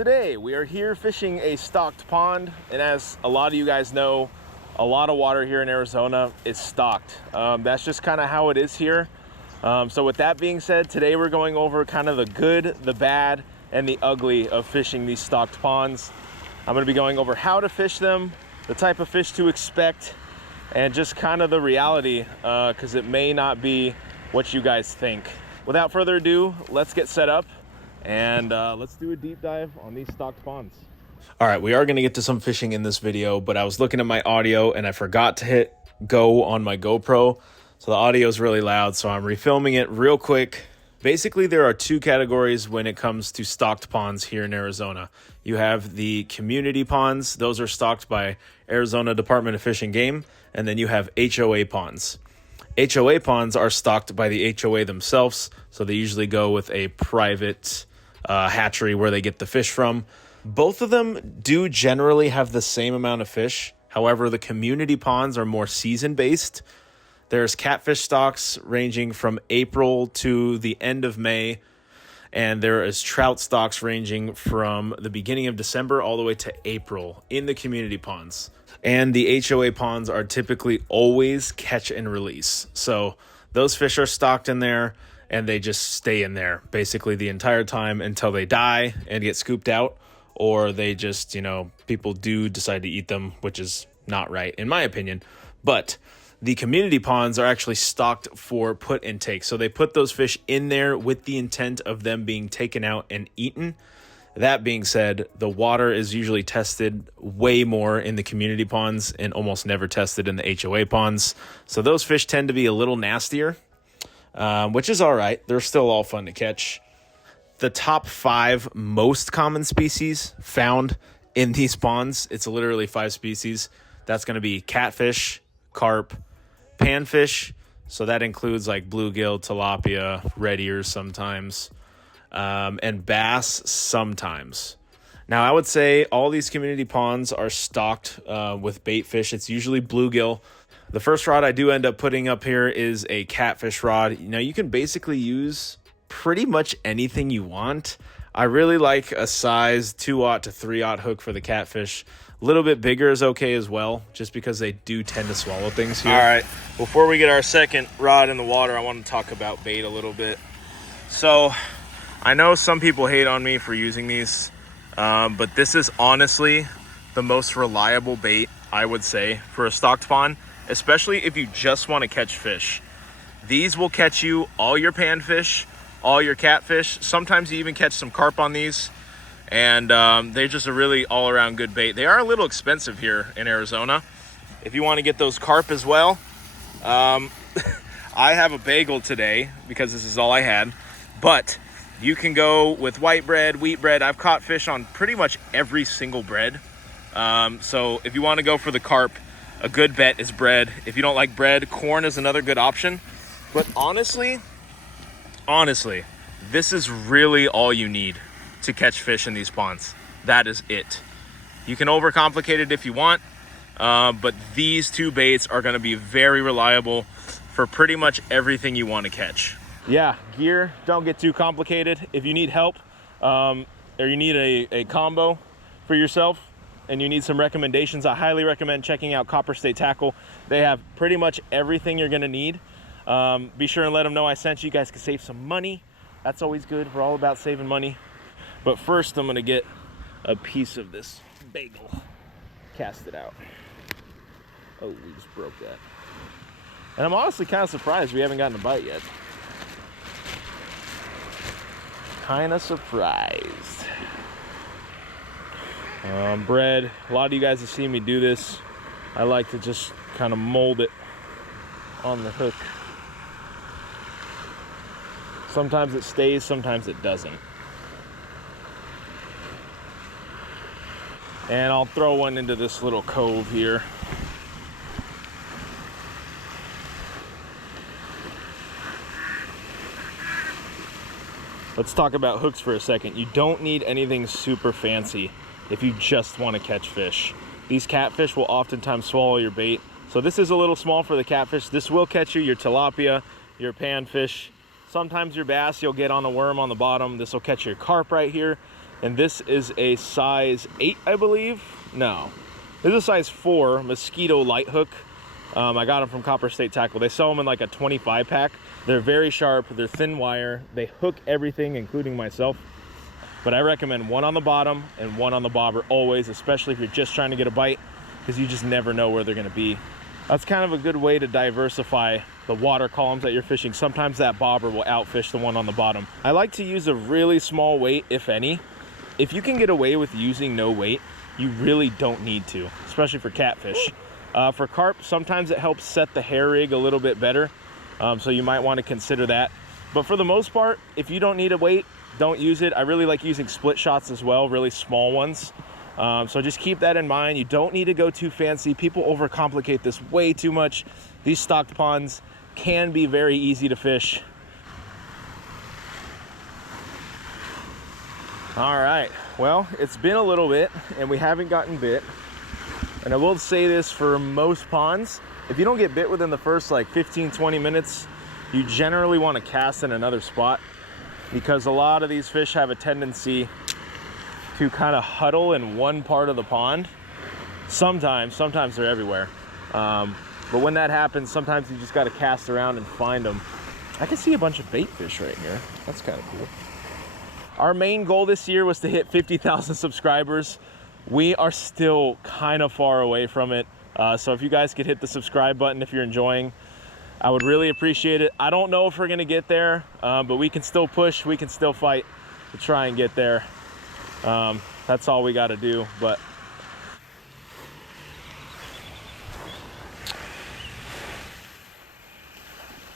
Today we are here fishing a stocked pond, and as a lot of you guys know, a lot of water here in Arizona is stocked. That's just kind of how it is here. So with that being said, today we're going over kind of the good, the bad, and the ugly of fishing these stocked ponds. I'm going to be going over how to fish them, the type of fish to expect, and just kind of the reality, because it may not be what you guys think. Without further ado, let's get set up and let's do a deep dive on these stocked ponds. All right, we are going to get to some fishing in this video, but I was looking at my audio and I forgot to hit go on my GoPro. So the audio is really loud, so I'm refilming it real quick. Basically, there are two categories when it comes to stocked ponds here in Arizona. You have the community ponds. Those are stocked by Arizona Department of Fish and Game. And then you have HOA ponds. HOA ponds are stocked by the HOA themselves, so they usually go with a private hatchery where they get the fish from. Both of them do generally have the same amount of fish. However, the community ponds are more season-based. There's catfish stocks ranging from April to the end of May, and there is trout stocks ranging from the beginning of December all the way to April in the community ponds. And the HOA ponds are typically always catch and release. So those fish are stocked in there and they just stay in there basically the entire time until they die and get scooped out, or they just, people do decide to eat them, which is not right in my opinion. But the community ponds are actually stocked for put and take. So they put those fish in there with the intent of them being taken out and eaten. That being said, the water is usually tested way more in the community ponds and almost never tested in the HOA ponds. So those fish tend to be a little nastier, which is all right. They're still all fun to catch. The top 5 most common species found in these ponds, it's literally 5 species. That's going to be catfish, carp, panfish. So that includes like bluegill, tilapia, red ears sometimes. And bass sometimes. Now, I would say all these community ponds are stocked with bait fish. It's usually bluegill. The first rod I do end up putting up here is a catfish rod. Now, you can basically use pretty much anything you want. I really like a size 2/0 to 3/0 hook for the catfish. A little bit bigger is okay as well, just because they do tend to swallow things here. All right, before we get our second rod in the water, I want to talk about bait a little bit. So I know some people hate on me for using these, but this is honestly the most reliable bait, I would say, for a stocked pond, especially if you just want to catch fish. These will catch you all your panfish, all your catfish. Sometimes you even catch some carp on these, and they're just a really all-around good bait. They are a little expensive here in Arizona. If you want to get those carp as well, I have a bagel today because this is all I had, but you can go with white bread, wheat bread. I've caught fish on pretty much every single bread. So if you want to go for the carp, a good bet is bread. If you don't like bread, corn is another good option. But honestly, this is really all you need to catch fish in these ponds. That is it. You can overcomplicate it if you want, but these two baits are going to be very reliable for pretty much everything you want to catch. Yeah, gear, don't get too complicated. If you need help or you need a combo for yourself and you need some recommendations, I highly recommend checking out Copperstate Tackle. They have pretty much everything you're going to need. Be sure and let them know I sent you. You guys can save some money. That's always good. We're all about saving money. But first, I'm going to get a piece of this bagel. Cast it out. Oh, we just broke that. And I'm honestly kind of surprised we haven't gotten a bite yet. Kind of surprised. Bread. A lot of you guys have seen me do this. I like to just kind of mold it on the hook. Sometimes it stays, sometimes it doesn't. And I'll throw one into this little cove here. Let's talk about hooks for a second. You don't need anything super fancy if you just want to catch fish. These catfish will oftentimes swallow your bait. So this is a little small for the catfish. This will catch you your tilapia, your panfish. Sometimes your bass, you'll get on a worm on the bottom. This will catch your carp right here. and this is a size 8, I believe. No, this is a size 4 mosquito light hook. I got them from Copperstate Tackle. They sell them in like a 25 pack. They're very sharp, they're thin wire, they hook everything, including myself. But I recommend one on the bottom and one on the bobber always, especially if you're just trying to get a bite, because you just never know where they're gonna be. That's kind of a good way to diversify the water columns that you're fishing. Sometimes that bobber will outfish the one on the bottom. I like to use a really small weight, if any. If you can get away with using no weight, you really don't need to, especially for catfish. For carp, sometimes it helps set the hair rig a little bit better, so you might want to consider that. But for the most part, if you don't need a weight, don't use it. I really like using split shots as well, really small ones. So just keep that in mind. You don't need to go too fancy. People overcomplicate this way too much. These stocked ponds can be very easy to fish. All right, well, it's been a little bit and we haven't gotten bit. And I will say this for most ponds, if you don't get bit within the first like 15-20 minutes, you generally want to cast in another spot, because a lot of these fish have a tendency to kind of huddle in one part of the pond. Sometimes they're everywhere. But when that happens, sometimes you just got to cast around and find them. I can see a bunch of bait fish right here. That's kind of cool. Our main goal this year was to hit 50,000 subscribers. We are still kind of far away from it. So if you guys could hit the subscribe button if you're enjoying, I would really appreciate it. I don't know if we're gonna get there, but we can still push, we can still fight to try and get there. That's all we gotta do. But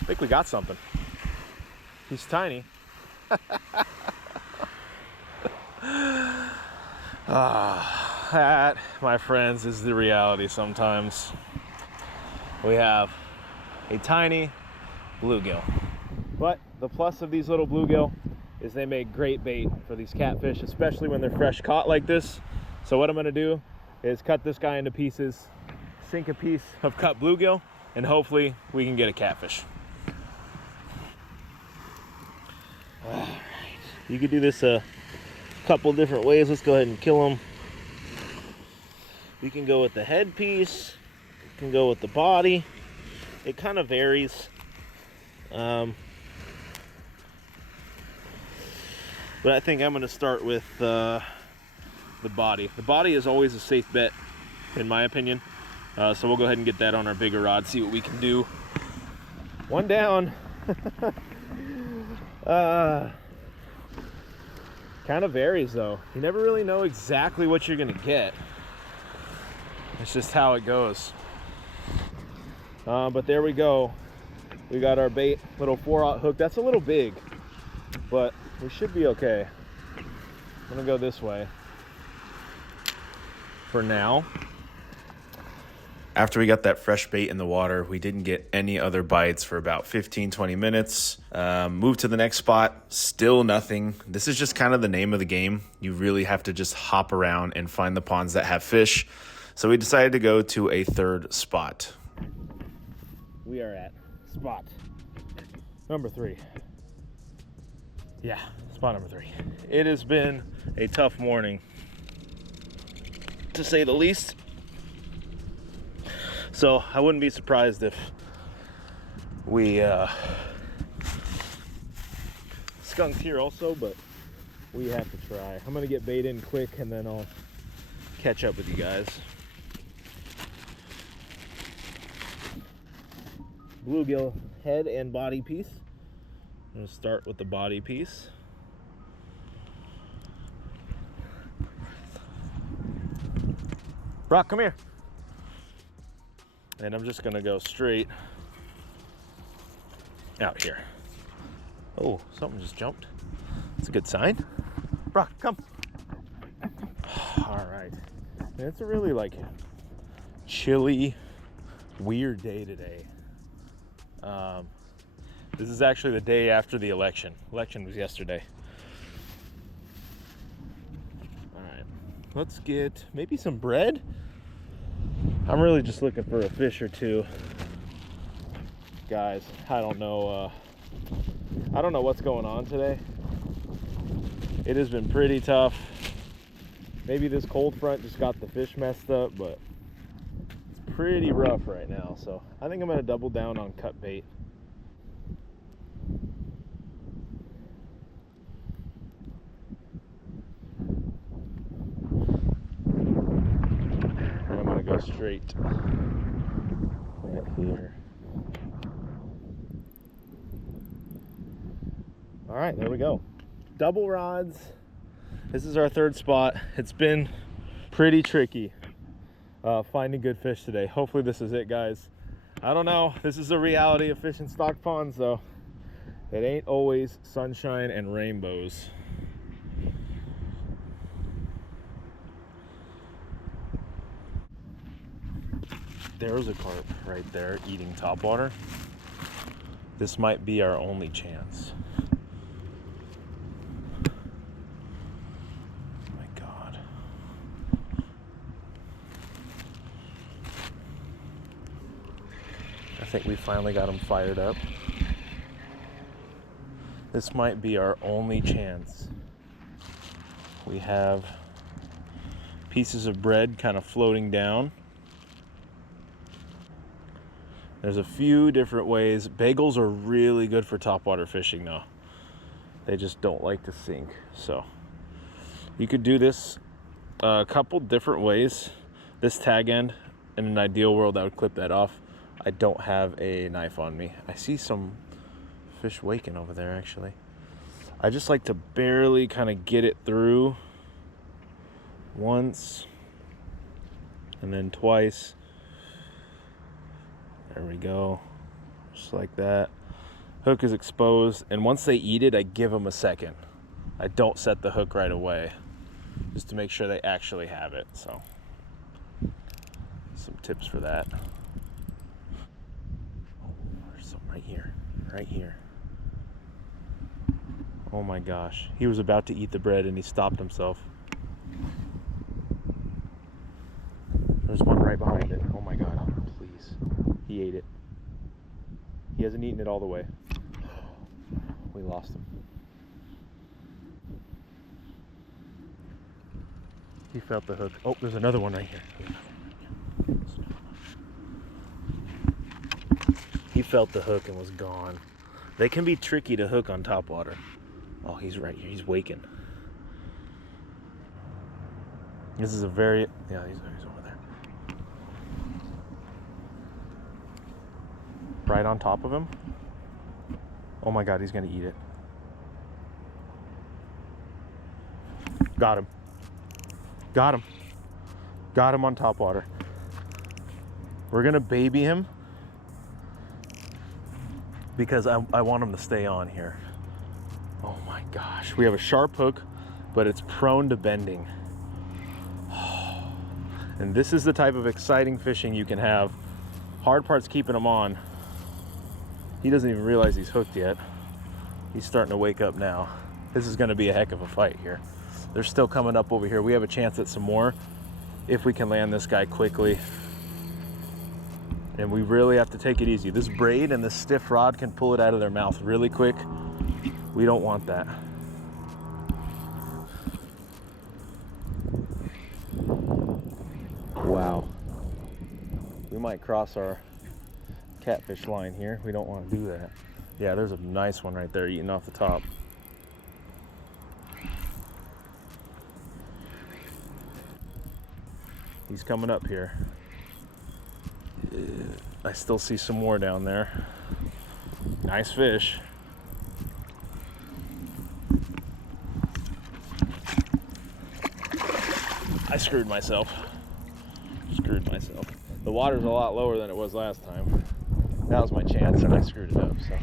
I think we got something. He's tiny. That, my friends, is the reality sometimes. We have a tiny bluegill. But the plus of these little bluegill is they make great bait for these catfish, especially when they're fresh caught like this. So what I'm gonna do is cut this guy into pieces, sink a piece of cut bluegill, and hopefully we can get a catfish. All right. You could do this a couple different ways. Let's go ahead and kill them. We can go with the head piece, we can go with the body. It kind of varies. But I think I'm gonna start with the body. The body is always a safe bet, in my opinion. So we'll go ahead and get that on our bigger rod, see what we can do. One down. Kind of varies though. You never really know exactly what you're gonna get. It's just how it goes. But there we go. We got our bait, little 4/0 hook. That's a little big, but we should be okay. I'm gonna go this way for now. After we got that fresh bait in the water, we didn't get any other bites for about 15-20 minutes. Moved to the next spot, still nothing. This is just kind of the name of the game. You really have to just hop around and find the ponds that have fish. So we decided to go to a third spot. We are at spot number 3. Yeah, spot number 3. It has been a tough morning, to say the least. So I wouldn't be surprised if we skunked here also, but we have to try. I'm gonna get bait in quick and then I'll catch up with you guys. Bluegill head and body piece. I'm gonna start with the body piece. Brock, come here. And I'm just gonna go straight out here. Oh, something just jumped. That's a good sign. Brock, come. All right. And it's a really like chilly, weird day today. This is actually the day after the election. Election was yesterday. All right, let's get maybe some bread. I'm really just looking for a fish or two, guys. I don't know what's going on today. It has been pretty tough. Maybe this cold front just got the fish messed up, but it's pretty rough right now. So I think I'm gonna double down on cut bait. And I'm gonna go straight right here. All right, there we go. Double rods. This is our third spot. It's been pretty tricky finding good fish today. Hopefully this is it, guys. I don't know. This is the reality of fishing stock ponds, though. It ain't always sunshine and rainbows. There's a carp right there eating topwater. This might be our only chance. I think we finally got him fired up. This might be our only chance. We have pieces of bread kind of floating down. There's a few different ways. Bagels are really good for topwater fishing though. They just don't like to sink. So you could do this a couple different ways. This tag end, in an ideal world, I would clip that off. I don't have a knife on me. I see some fish waking over there actually. I just like to barely kind of get it through once and then twice. There we go, just like that. Hook is exposed, and once they eat it, I give them a second. I don't set the hook right away, just to make sure they actually have it. So some tips for that. Right here. Oh my gosh. He was about to eat the bread and he stopped himself. There's one right behind it. Oh my God, please. He ate it. He hasn't eaten it all the way. We lost him. He felt the hook. Oh, there's another one right here. He felt the hook and was gone. They can be tricky to hook on topwater. Oh, he's right here. He's waking. This is a very... Yeah, he's over there. Right on top of him. Oh my God, he's gonna eat it. Got him. Got him. Got him on topwater. We're gonna baby him, because I want them to stay on here. Oh my gosh. We have a sharp hook, but it's prone to bending. And this is the type of exciting fishing you can have. Hard part's keeping him on. He doesn't even realize he's hooked yet. He's starting to wake up now. This is gonna be a heck of a fight here. They're still coming up over here. We have a chance at some more if we can land this guy quickly. And we really have to take it easy. This braid and this stiff rod can pull it out of their mouth really quick. We don't want that. Wow. We might cross our catfish line here. We don't want to do that. Yeah, there's a nice one right there eating off the top. He's coming up here. I still see some more down there. Nice fish. I screwed myself. The water's a lot lower than it was last time. That was my chance and I screwed it up, so.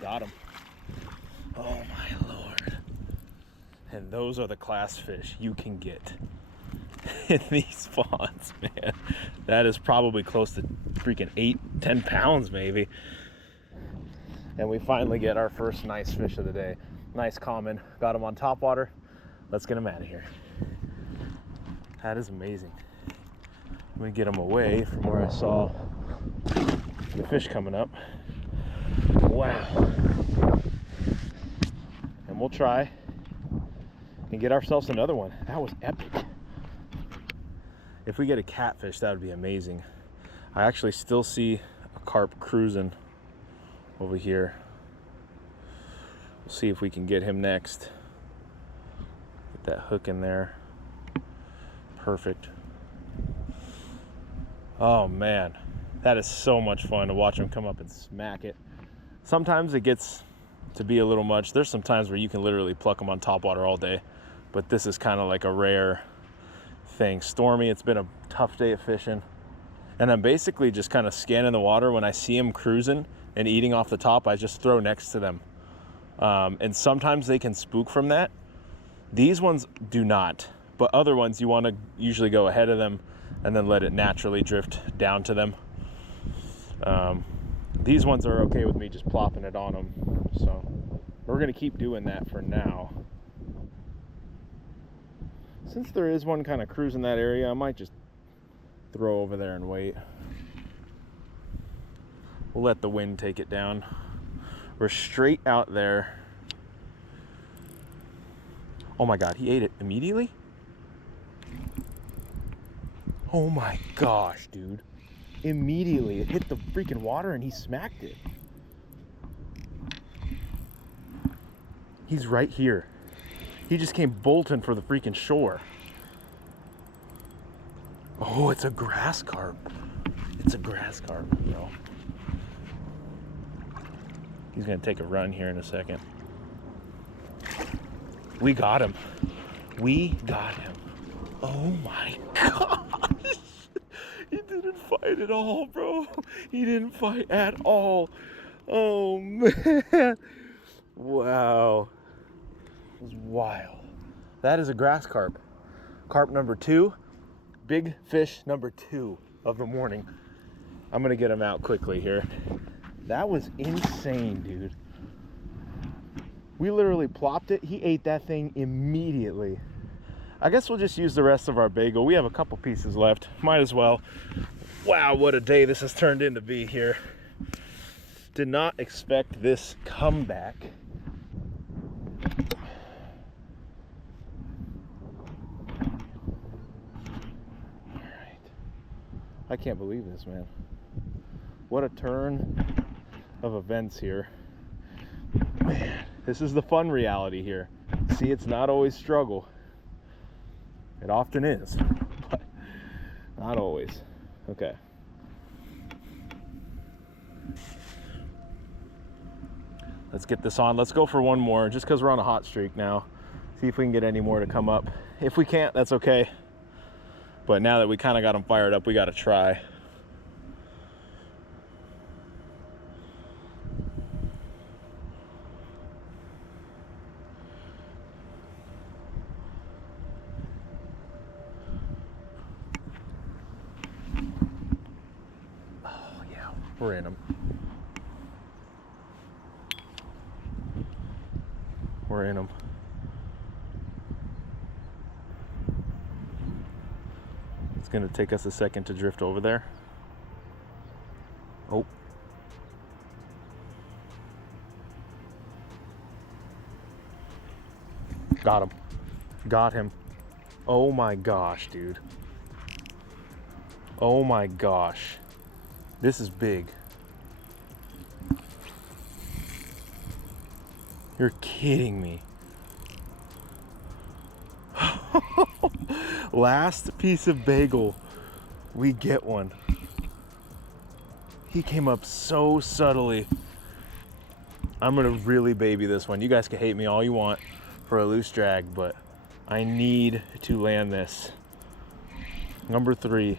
Got him. Oh my Lord. And those are the class fish you can get in these ponds, man. That is probably close to freaking 8-10 pounds maybe. And we finally get our first nice fish of the day. Nice common. Got him on topwater. Let's get him out of here. That is amazing. Let me get him away from where I saw the fish coming up. Wow. And we'll try and get ourselves another one. That was epic. If we get a catfish, that would be amazing. I actually still see a carp cruising over here. We'll see if we can get him next. Get that hook in there. Perfect. Oh man, that is so much fun to watch him come up and smack it. Sometimes it gets to be a little much. There's some times where you can literally pluck them on topwater all day, but this is kind of like a rare thing. Stormy, it's been a tough day of fishing, and I'm basically just kind of scanning the water. When I see them cruising and eating off the top, I just throw next to them. And sometimes they can spook from that. These ones do not, but other ones you want to usually go ahead of them and then let it naturally drift down to them. These ones are okay with me just plopping it on them, so we're gonna keep doing that for now. Since there is one kind of cruising that area, I might just throw over there and wait. We'll let the wind take it down. We're straight out there. Oh my God, he ate it immediately? Oh my gosh, dude. Immediately, it hit the freaking water and he smacked it. He's right here. He just came bolting for the freaking shore. Oh, it's a grass carp. It's a grass carp, yo. He's gonna take a run here in a second. We got him. We got him. Oh my gosh. He didn't fight at all, bro. He didn't fight at all. Oh man. Wow. It was wild. That is a grass carp. Carp number 2. Big fish number 2 of the morning. I'm gonna get him out quickly here. That was insane, dude. We literally plopped it. He ate that thing immediately. I guess we'll just use the rest of our bagel. We have a couple pieces left. Might as well. Wow, what a day this has turned into be here. Did not expect this comeback. All right. I can't believe this, man. What a turn of events here. Man, this is the fun reality here. See, it's not always struggle. It often is, but not always. Okay. Let's get this on. Let's go for one more, just because we're on a hot streak now. See if we can get any more to come up. If we can't, that's okay. But now that we kind of got them fired up, we got to try. We're in them. We're in them. It's going to take us a second to drift over there. Oh. Got him. Got him. Oh my gosh, dude. Oh my gosh. This is big. You're kidding me. Last piece of bagel. We get one. He came up so subtly. I'm gonna really baby this one. You guys can hate me all you want for a loose drag, but I need to land this. Number 3.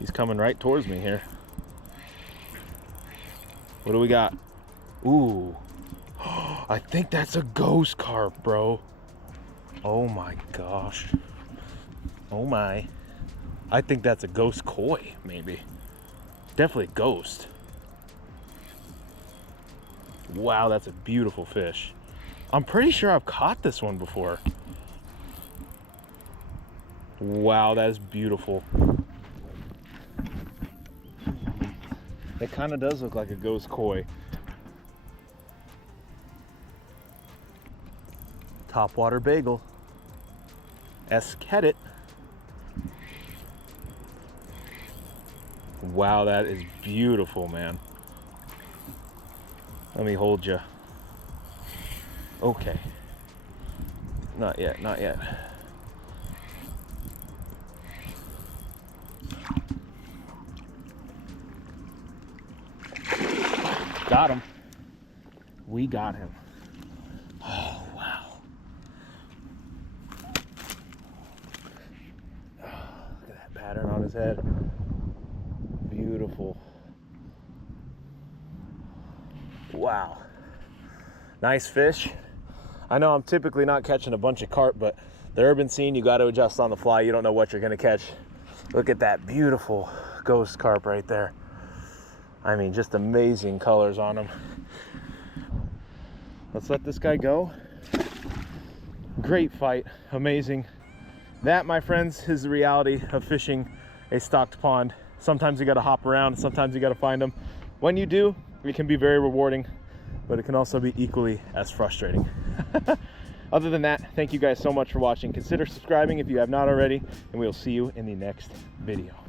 He's coming right towards me here. What do we got? Ooh. I think that's a ghost carp, bro. Oh my gosh. Oh my. I think that's a ghost koi, maybe. Definitely a ghost. Wow, that's a beautiful fish. I'm pretty sure I've caught this one before. Wow, that is beautiful. It kind of does look like a ghost koi. Topwater bagel. Esket it. Wow, that is beautiful, man. Let me hold you. Okay. Not yet, not yet. Got him. We got him. Oh, wow. Oh, look at that pattern on his head. Beautiful. Wow. Nice fish. I know I'm typically not catching a bunch of carp, but the urban scene, you got to adjust on the fly. You don't know what you're going to catch. Look at that beautiful ghost carp right there. I mean, just amazing colors on him. Let's let this guy go. Great fight. Amazing. That, my friends, is the reality of fishing a stocked pond. Sometimes you got to hop around. Sometimes you got to find them. When you do, it can be very rewarding, but it can also be equally as frustrating. Other than that, thank you guys so much for watching. Consider subscribing if you have not already, and we'll see you in the next video.